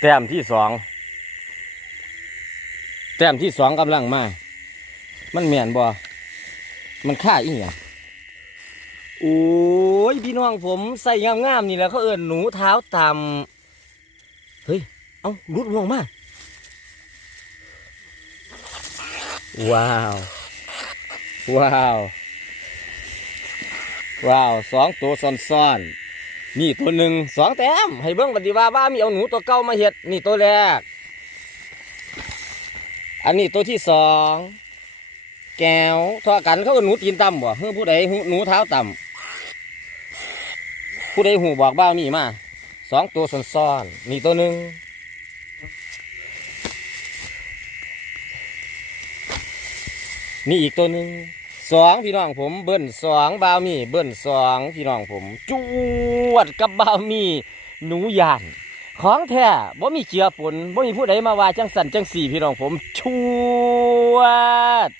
แต้มที่สองแต้มที่สองกำลังมามันแม่นบ่มันฆ่าอีหยังโอ้ยพี่น้องผมใส่งามๆนี่แหละเขาเอิ้นหนูเท้าต่ำเฮ้ยเอาลุดลงมาว้าวว้าวว้าวสองตัวซ้อนๆนี่ตัวหนึ่งสองแต้มให้เบิ้งปฏิว่ามีเอาหนูตัวเก่ามาเห็ดนี่ตัวแรกอันนี้ตัวที่สองแก้วทอกันเขาก็หนูตีนต่ำบ่เฮ้ยผู้ใดหนูเท้าต่ำผู้ใดหูบอกบ้ามีมาสองตัวซ้อนๆนี่ตัวหนึ่งนี่อีกตัวหนึ่งสองพี่น้องผมเบิ้ลสองบาวมีเบิ้ลสองพี่น้องผมจวดกับบาวมีหนูยานของแท้บ่มีเกียร์ปนบ่มีผู้ใดมาว่าจังสันจังสี่พี่น้องผมชวด